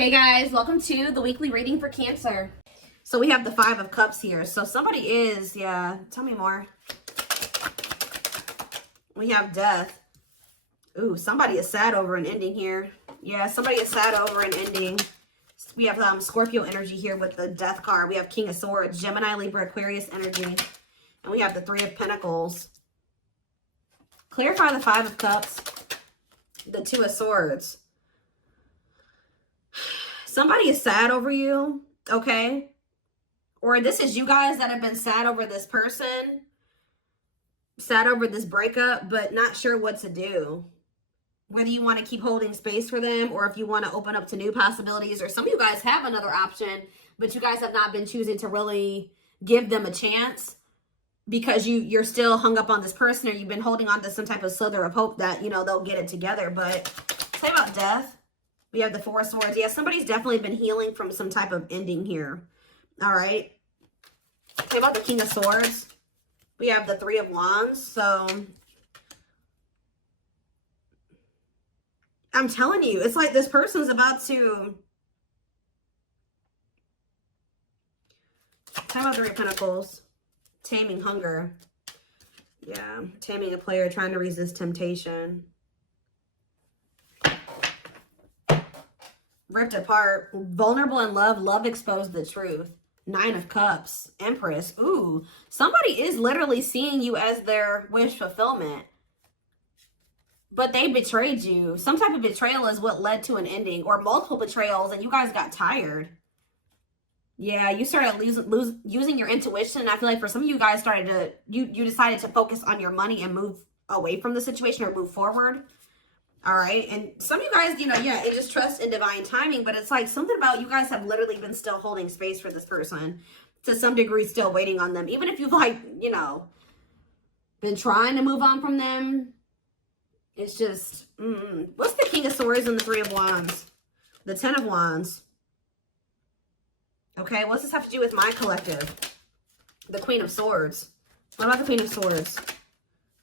Hey guys, welcome to the weekly reading for Cancer. So we have the 5 of Cups here. So somebody is, tell me more. We have Death. Ooh, somebody is sad over an ending here. Yeah, somebody is sad over an ending. We have Scorpio energy here with the Death card. We have King of Swords, Gemini, Libra, Aquarius energy. And we have the 3 of Pentacles. Clarify the 5 of Cups, the 2 of Swords. Somebody is sad over you, okay? Or this is you guys that have been sad over this person, sad over this breakup, but not sure what to do. Whether you want to keep holding space for them or if you want to open up to new possibilities, or some of you guys have another option, but you guys have not been choosing to really give them a chance because you're still hung up on this person, or you've been holding on to some type of slither of hope that, you know, they'll get it together. But say about Death. We have the 4 of Swords. Yeah, somebody's definitely been healing from some type of ending here. All right. Say about the King of Swords. We have the 3 of Wands. So I'm telling you, it's like this person's about to... Say about 3 of Pentacles. Taming hunger. Yeah, taming a player, trying to resist temptation. Ripped apart, vulnerable in love, love exposed the truth. 9 of Cups, Empress. Ooh, somebody is literally seeing you as their wish fulfillment. But they betrayed you. Some type of betrayal is what led to an ending, or multiple betrayals, and you guys got tired. Yeah, you started using your intuition. I feel like for some of you guys started to, you decided to focus on your money and move away from the situation, or move forward. All right. And some of you guys, you know, yeah, it just trust in divine timing, but it's like something about you guys have literally been still holding space for this person to some degree, still waiting on them. Even if you've, like, you know, been trying to move on from them. It's just, what's the King of Swords and the 3 of Wands? The 10 of Wands. Okay. What's this have to do with my collective? The Queen of Swords. What about the Queen of Swords?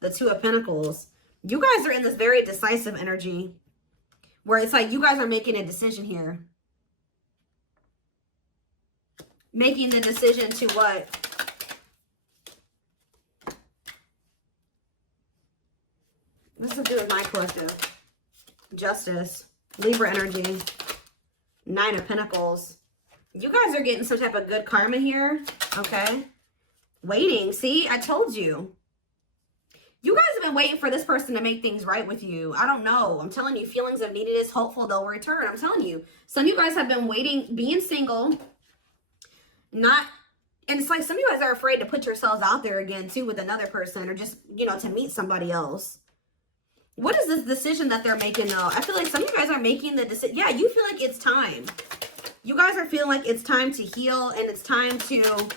The 2 of Pentacles. You guys are in this very decisive energy where it's like you guys are making a decision here. Making the decision to what? This is to do with my collective. Justice. Libra energy. 9 of Pentacles. You guys are getting some type of good karma here. Okay. Waiting. See, I told you. You guys have been waiting for this person to make things right with you. I don't know. I'm telling you, feelings of neededness, hopeful they'll return. I'm telling you. Some of you guys have been waiting, being single. And it's like some of you guys are afraid to put yourselves out there again, too, with another person, or just, you know, to meet somebody else. What is this decision that they're making, though? I feel like some of you guys are making the decision. Yeah, you feel like it's time. You guys are feeling like it's time to heal, and it's time to...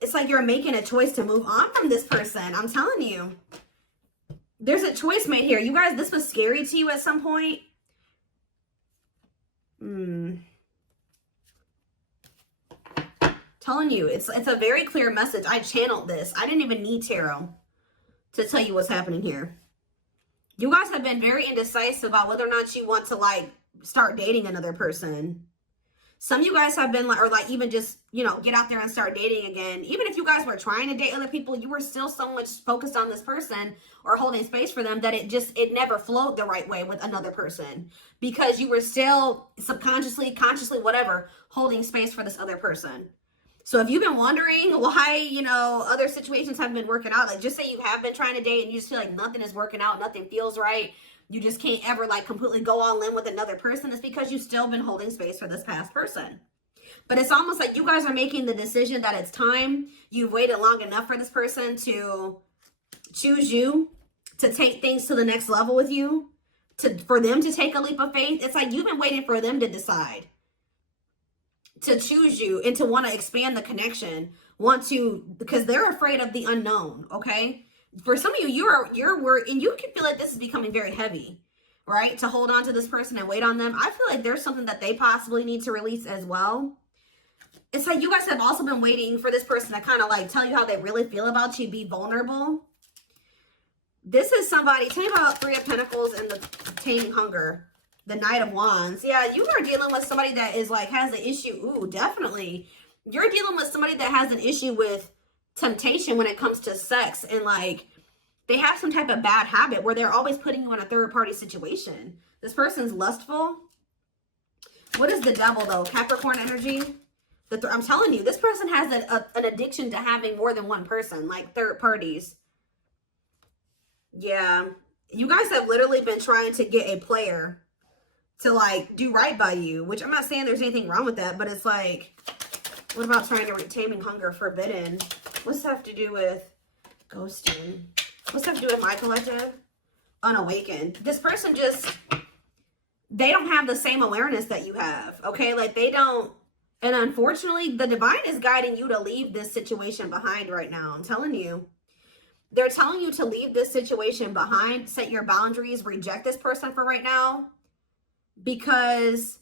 It's like you're making a choice to move on from this person. I'm telling you. There's a choice made here. You guys, this was scary to you at some point. Telling you, it's a very clear message. I channeled this. I didn't even need tarot to tell you what's happening here. You guys have been very indecisive about whether or not you want to, like, start dating another person. Some of you guys have been like, or like even just, you know, get out there and start dating again. Even if you guys were trying to date other people, you were still so much focused on this person or holding space for them that it never flowed the right way with another person, because you were still subconsciously, consciously, whatever, holding space for this other person. So if you've been wondering why, you know, other situations haven't been working out, like just say you have been trying to date and you just feel like nothing is working out, nothing feels right. You just can't ever like completely go all in with another person. It's because you've still been holding space for this past person. But it's almost like you guys are making the decision that it's time. You've waited long enough for this person to choose you, to take things to the next level with you, for them to take a leap of faith. It's like you've been waiting for them to decide to choose you and to want to expand the connection, because they're afraid of the unknown, okay? For some of you, you're worried, and you can feel like this is becoming very heavy, right? To hold on to this person and wait on them. I feel like there's something that they possibly need to release as well. It's like you guys have also been waiting for this person to kind of like tell you how they really feel about you, be vulnerable. This is somebody, tell me about 3 of Pentacles and the taming hunger. The Knight of Wands. Yeah, you are dealing with somebody that is like, has an issue. Ooh, definitely. You're dealing with somebody that has an issue with temptation when it comes to sex. And like, they have some type of bad habit where they're always putting you in a third party situation. This person's lustful. What is the Devil though? Capricorn energy. I'm telling you, this person has an addiction to having more than one person, like third parties. Yeah. You guys have literally been trying to get a player to like do right by you, which I'm not saying there's anything wrong with that, but it's like, what about trying to taming hunger, forbidden? What's that have to do with ghosting? What's that have to do with my collective? Unawakened. This person just, they don't have the same awareness that you have, okay? Like they don't, and unfortunately, the divine is guiding you to leave this situation behind right now. I'm telling you. They're telling you to leave this situation behind, set your boundaries, reject this person for right now. Because,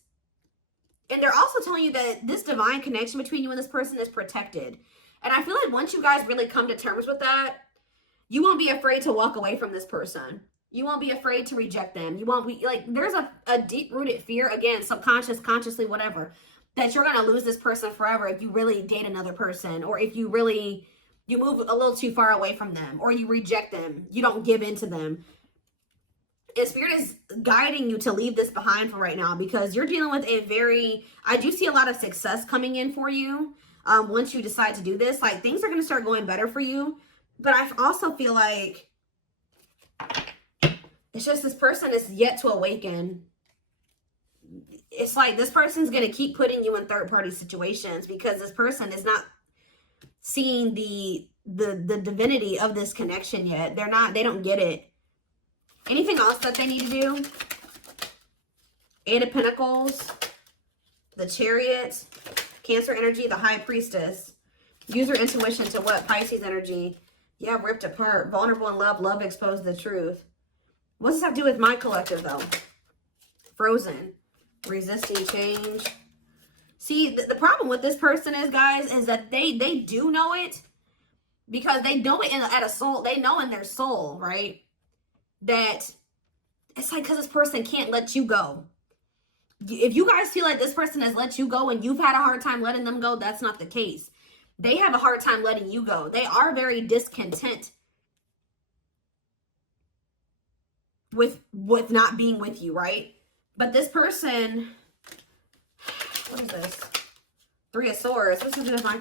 and they're also telling you that this divine connection between you and this person is protected. And I feel like once you guys really come to terms with that, you won't be afraid to walk away from this person. You won't be afraid to reject them. You won't be, like, there's a deep-rooted fear, again, subconscious, consciously, whatever, that you're going to lose this person forever if you really date another person, or if you really, you move a little too far away from them, or you reject them, you don't give in to them. And Spirit is guiding you to leave this behind for right now, because you're dealing with a very, I do see a lot of success coming in for you once you decide to do this. Like, things are going to start going better for you. But I also feel like it's just this person is yet to awaken. It's like this person's going to keep putting you in third-party situations because this person is not seeing the divinity of this connection yet. They don't get it. Anything else that they need to do? Eight of Pentacles, the Chariot, Cancer energy, the High Priestess. Use your intuition to what? Pisces energy. Yeah, ripped apart. Vulnerable in love. Love exposed the truth. What does that have to do with my collective, though? Frozen. Resisting change. See, the problem with this person is, guys, is that they do know it, because they know it at a soul. They know in their soul, right? That it's like, because this person can't let you go. If you guys feel like this person has let you go and you've had a hard time letting them go, that's not the case. They have a hard time letting you go. They are very discontent with not being with you, right? But this person, what is this? Three of Swords. What's the my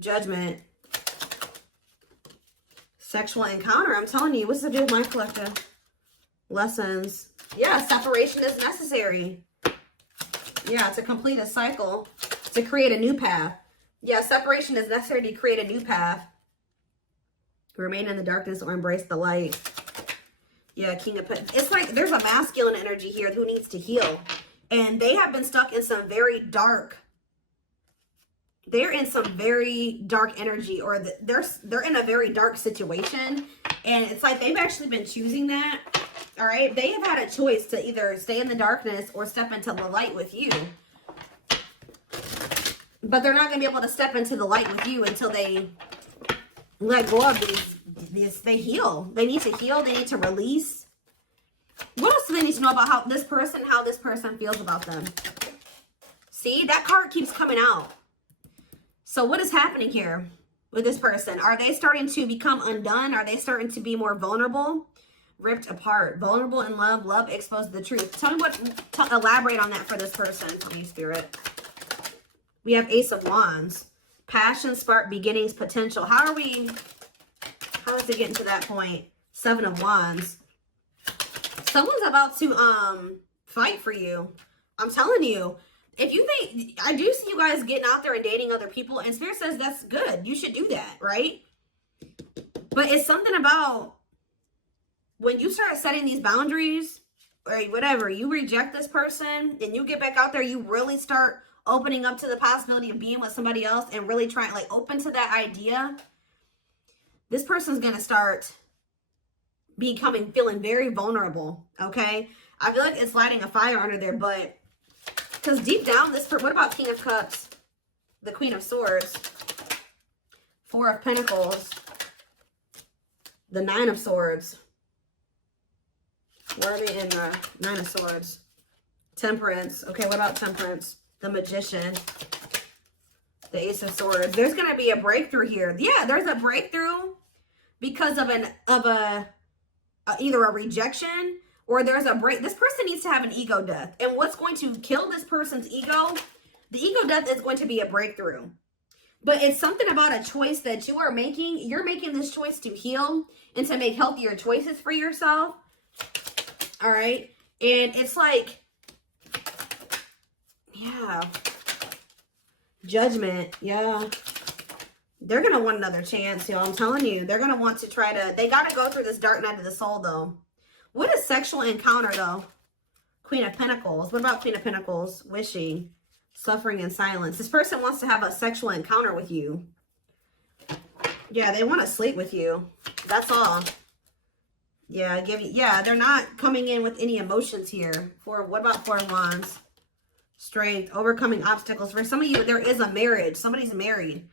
Judgment? Sexual encounter. I'm telling you, what's the deal with my collective? Lessons. Yeah, separation is necessary. Yeah, to complete a cycle, to create a new path. Yeah, separation is necessary to create a new path. Remain in the darkness or embrace the light. Yeah, King of Pentacles. It's like there's a masculine energy here who needs to heal. And they have been stuck in some very dark, they're in some very dark energy, or they're in a very dark situation. And it's like they've actually been choosing that. All right. They have had a choice to either stay in the darkness or step into the light with you. But they're not going to be able to step into the light with you until they let go of these, they heal. They need to heal. They need to release. What else do they need to know about how this person feels about them? See, that card keeps coming out. So what is happening here with this person? Are they starting to become undone? Are they starting to be more vulnerable? Ripped apart. Vulnerable in love. Love exposed the truth. Tell me elaborate on that for this person, please, Spirit. We have Ace of Wands. Passion, spark, beginnings, potential. How is it getting to that point? Seven of Wands. Someone's about to fight for you. I'm telling you. If you think, I do see you guys getting out there and dating other people, and Spirit says that's good. You should do that, right? But it's something about when you start setting these boundaries, or whatever, you reject this person, and you get back out there, you really start opening up to the possibility of being with somebody else and really trying, like, open to that idea. This person's going to start feeling very vulnerable, okay? I feel like it's lighting a fire under there, but because deep down, what about King of Cups? The Queen of Swords. Four of Pentacles. The Nine of Swords. Where are they in the Nine of Swords? Temperance. Okay, what about Temperance? The Magician. The Ace of Swords. There's going to be a breakthrough here. Yeah, there's a breakthrough because of either a rejection or there's a break. This person needs to have an ego death. And what's going to kill this person's ego? The ego death is going to be a breakthrough. But it's something about a choice that you are making. You're making this choice to heal and to make healthier choices for yourself. All right. And it's like, yeah. Judgment. Yeah. They're going to want another chance, y'all. I'm telling you. They're going to want to try to, they got to go through this dark night of the soul, though. What is sexual encounter, though? Queen of Pentacles. What about Queen of Pentacles? Wishing. Suffering in silence. This person wants to have a sexual encounter with you. Yeah, they want to sleep with you. That's all. Yeah, they're not coming in with any emotions here. What about Four of Wands? Strength, overcoming obstacles. For some of you, there is a marriage. Somebody's married.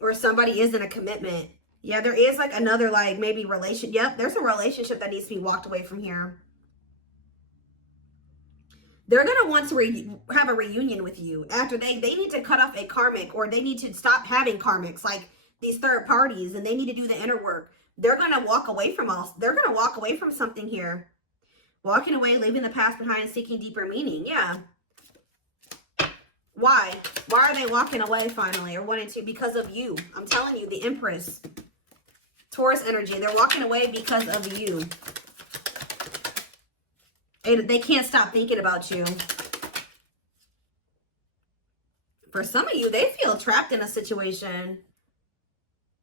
Or somebody is in a commitment. Yeah, there is like another like maybe relation. Yep, there's a relationship that needs to be walked away from here. They're going to want to have a reunion with you after they need to cut off a karmic, or they need to stop having karmics like these third parties, and they need to do the inner work. They're going to walk away from they're going to walk away from something here. Walking away, leaving the past behind, seeking deeper meaning. Yeah. Why? Why are they walking away finally or wanting to? Because of you. I'm telling you, the Empress. Taurus energy. They're walking away because of you. They can't stop thinking about you. For some of you, they feel trapped in a situation.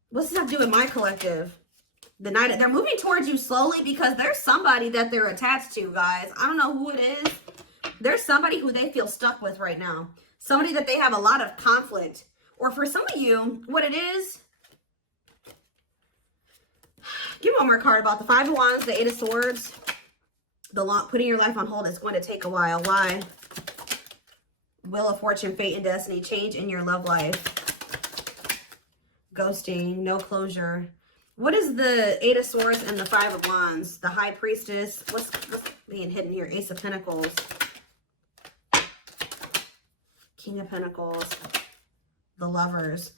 What's this have to do with my collective? They're moving towards you slowly because there's somebody that they're attached to, guys. I don't know who it is. There's somebody who they feel stuck with right now. Somebody that they have a lot of conflict. Or for some of you, what it is. Give me one more card about the Five of Wands, the Eight of Swords. Putting your life on hold is going to take a while. Why? Wheel of Fortune, fate, and destiny. Change in your love life. Ghosting, no closure. What is the Eight of Swords and the Five of Wands? The High Priestess. What's being hidden here? Ace of Pentacles. King of Pentacles. The Lovers.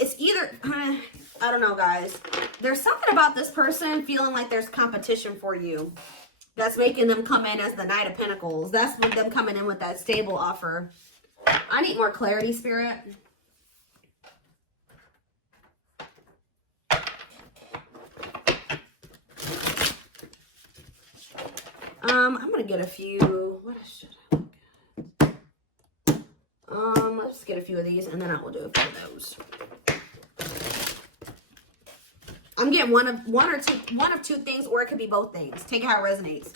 It's either, I don't know, guys. There's something about this person feeling like there's competition for you. That's making them come in as the Knight of Pentacles. That's them coming in with that stable offer. I need more clarity, Spirit. I'm going to get a few. What should I get? Let's get a few of these and then I will do a few of those. I'm getting one of two things, or it could be both things. Take it how it resonates.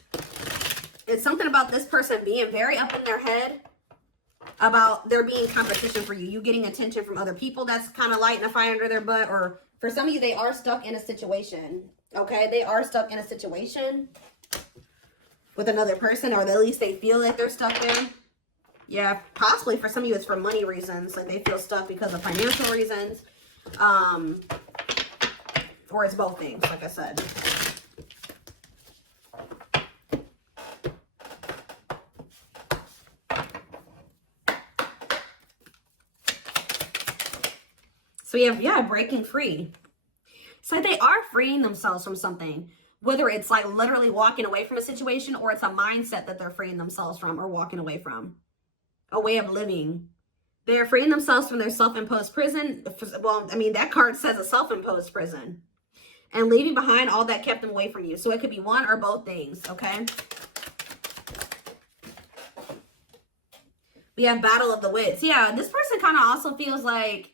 It's something about this person being very up in their head about there being competition for you. You getting attention from other people that's kind of lighting a fire under their butt. Or for some of you, they are stuck in a situation. Okay? They are stuck in a situation with another person, or at least they feel like they're stuck there. Yeah, possibly for some of you, it's for money reasons. Like they feel stuck because of financial reasons. Or it's both things, like I said. So we have, yeah, breaking free. So they are freeing themselves from something. Whether it's like literally walking away from a situation, or it's a mindset that they're freeing themselves from or walking away from. A way of living. They're freeing themselves from their self-imposed prison. Well, I mean, that card says a self-imposed prison. And leaving behind all that kept them away from you. So it could be one or both things, okay? We have Battle of the Wits. Yeah, this person kind of also feels like,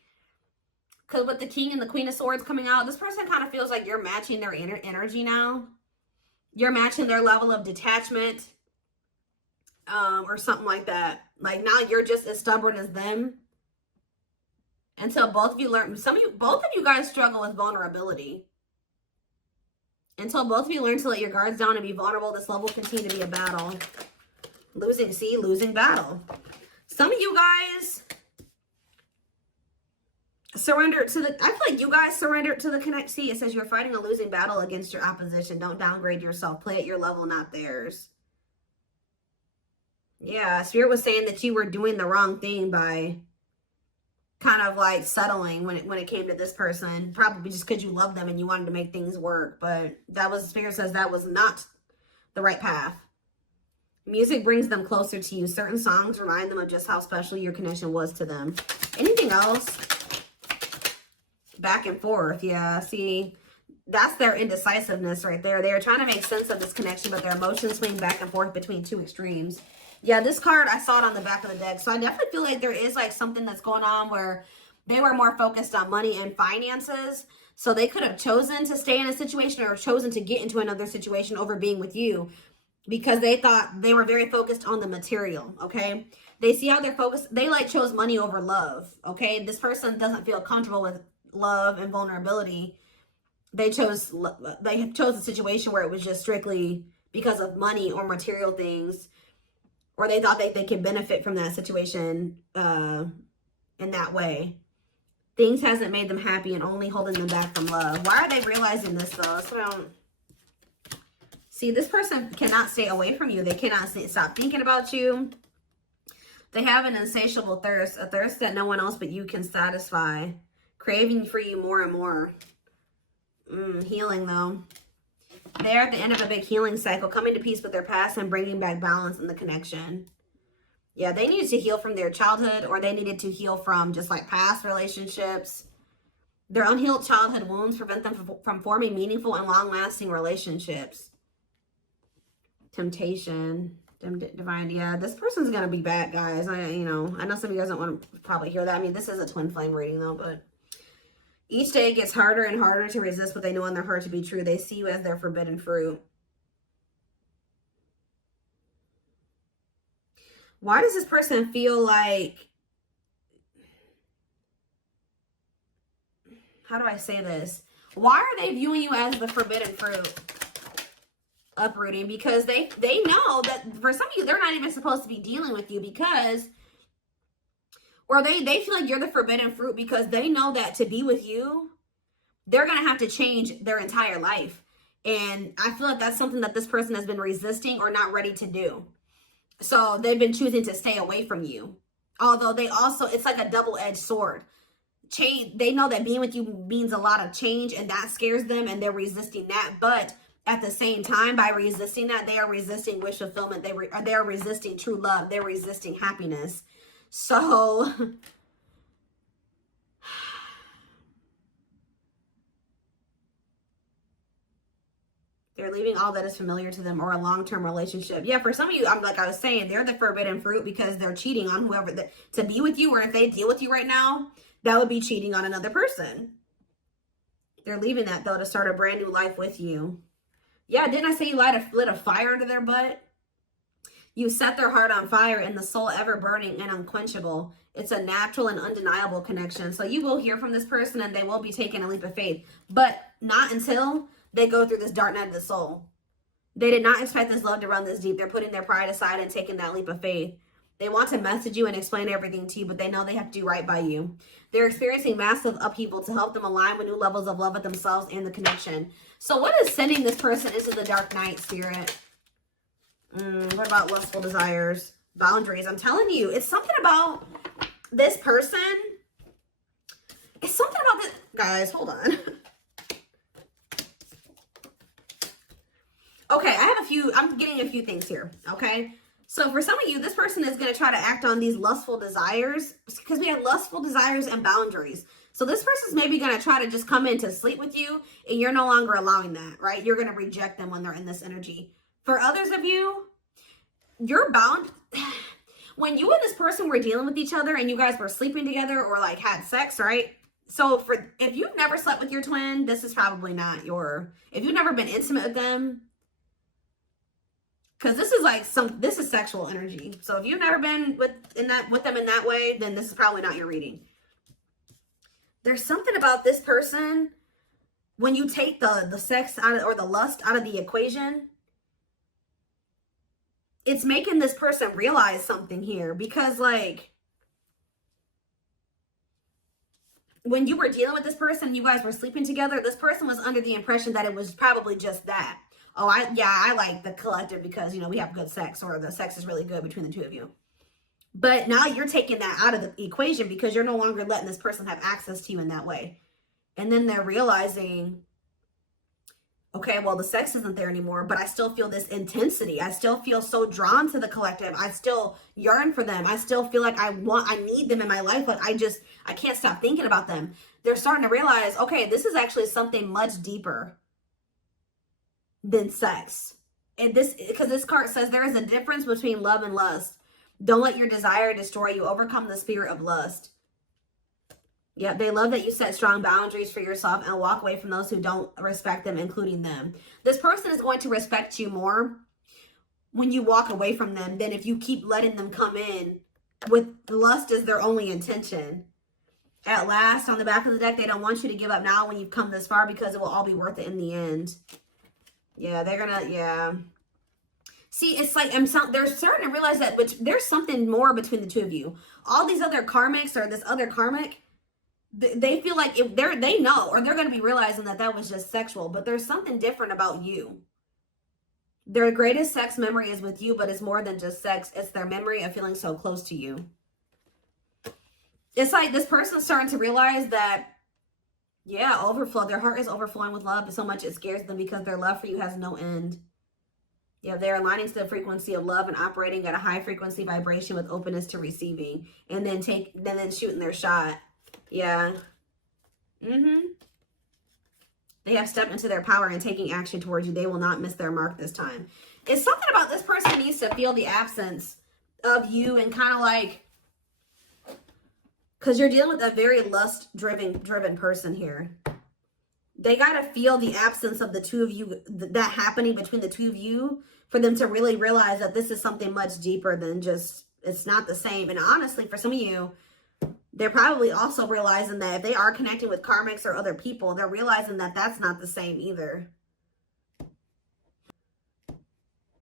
because with the King and the Queen of Swords coming out, this person kind of feels like you're matching their energy now. You're matching their level of detachment. Or something like that. Like now you're just as stubborn as them. Until both of you learn, both of you guys struggle with vulnerability. Until both of you learn to let your guards down and be vulnerable, this love will continue to be a battle. Losing battle. Some of you guys Surrender to the, I feel like you guys surrendered to the connect. See, it says you're fighting a losing battle against your opposition. Don't downgrade yourself. Play at your level, not theirs. Yeah, Spirit was saying that you were doing the wrong thing by kind of like settling when it came to this person. Probably just because you love them and you wanted to make things work. But that was, Spirit says that was not the right path. Music brings them closer to you. Certain songs remind them of just how special your connection was to them. Anything else? Back and forth. Yeah, see, that's their indecisiveness right there. They're trying to make sense of this connection, but their emotions swing back and forth between two extremes. Yeah, this card, I saw it on the back of the deck. So I definitely feel like there is like something that's going on where they were more focused on money and finances. So they could have chosen to stay in a situation or chosen to get into another situation over being with you because they thought they were very focused on the material, okay? They see how they're focused. They like chose money over love, okay? This person doesn't feel comfortable with love and vulnerability. They chose a situation where it was just strictly because of money or material things, or they thought they could benefit from that situation in that way. Things hasn't made them happy and only holding them back from love. Why are they realizing this though? So I don't see. This person cannot stay away from you. They cannot stop thinking about you. They have an insatiable thirst, a thirst that no one else but you can satisfy. Craving for you more and more. Healing though. They're at the end of a big healing cycle, coming to peace with their past and bringing back balance in the connection. Yeah, they needed to heal from their childhood, or they needed to heal from just like past relationships. Their unhealed childhood wounds prevent them from forming meaningful and long-lasting relationships. Temptation. Divine. Yeah, this person's gonna be back, guys. I know some of you guys don't want to probably hear that. I mean, this is a twin flame reading though, but each day it gets harder and harder to resist what they know in their heart to be true. They see you as their forbidden fruit. Why does this person feel like, how do I say this? Why are they viewing you as the forbidden fruit? Uprooting, because they know that for some of you, they're not even supposed to be dealing with you because, or they feel like you're the forbidden fruit because they know that to be with you, they're going to have to change their entire life. And I feel like that's something that this person has been resisting or not ready to do. So they've been choosing to stay away from you. Although they also, it's like a double-edged sword. Change. They know that being with you means a lot of change and that scares them and they're resisting that. But at the same time, by resisting that, they are resisting wish fulfillment. They are resisting true love. They're resisting happiness. So they're leaving all that is familiar to them or a long-term relationship. Yeah, for some of you, like I was saying, they're the forbidden fruit because they're cheating on whoever to be with you, or if they deal with you right now, that would be cheating on another person. They're leaving that though to start a brand new life with you. Yeah, didn't I say you lit a fire under their butt? You set their heart on fire and the soul ever burning and unquenchable. It's a natural and undeniable connection. So you will hear from this person and they will be taking a leap of faith, but not until they go through this dark night of the soul. They did not expect this love to run this deep. They're putting their pride aside and taking that leap of faith. They want to message you and explain everything to you, but they know they have to do right by you. They're experiencing massive upheaval to help them align with new levels of love with themselves and the connection. So what is sending this person into the dark night, Spirit? What about lustful desires? Boundaries. I'm telling you, it's something about this person. It's something about this. Guys, hold on. Okay, I'm getting a few things here, okay? So for some of you, this person is going to try to act on these lustful desires because we have lustful desires and boundaries. So this person's maybe going to try to just come in to sleep with you and you're no longer allowing that, right? You're going to reject them when they're in this energy. For others of you, you're bound. When you and this person were dealing with each other and you guys were sleeping together or like had sex, right? So if you've never slept with your twin, this is probably not if you've never been intimate with them, because this is like this is sexual energy. So if you've never been with them in that way, then this is probably not your reading. There's something about this person when you take the sex out of, or the lust out of the equation. It's making this person realize something here because like when you were dealing with this person, you guys were sleeping together, this person was under the impression that it was probably just that. Oh, I like the collective because, you know, we have good sex, or the sex is really good between the two of you. But now you're taking that out of the equation because you're no longer letting this person have access to you in that way. And then they're realizing, okay, well, the sex isn't there anymore, but I still feel this intensity. I still feel so drawn to the collective. I still yearn for them. I still feel like I need them in my life. Like I can't stop thinking about them. They're starting to realize, okay, this is actually something much deeper than sex. And because this card says there is a difference between love and lust. Don't let your desire destroy you. Overcome the spirit of lust. Yeah, they love that you set strong boundaries for yourself and walk away from those who don't respect them, including them. This person is going to respect you more when you walk away from them than if you keep letting them come in with lust as their only intention. At last, on the back of the deck, they don't want you to give up now when you've come this far because it will all be worth it in the end. Yeah, they're gonna, yeah. See, it's like they're starting to realize that there's something more between the two of you. All these other karmics or this other karmic, they feel like if they know, or they're going to be realizing that that was just sexual, but there's something different about you. Their greatest sex memory is with you, but it's more than just sex. It's their memory of feeling so close to you. It's like this person's starting to realize that, yeah, overflow. Their heart is overflowing with love so much it scares them because their love for you has no end. Yeah, they're aligning to the frequency of love and operating at a high frequency vibration with openness to receiving, and then shooting their shot. Yeah. They have stepped into their power and taking action towards you. They will not miss their mark this time. It's something about this person needs to feel the absence of you and kind of like, because you're dealing with a very lust-driven person here. They got to feel the absence of the two of you, that happening between the two of you, for them to really realize that this is something much deeper than just, it's not the same. And honestly, for some of you, they're probably also realizing that if they are connecting with karmics or other people, they're realizing that that's not the same either.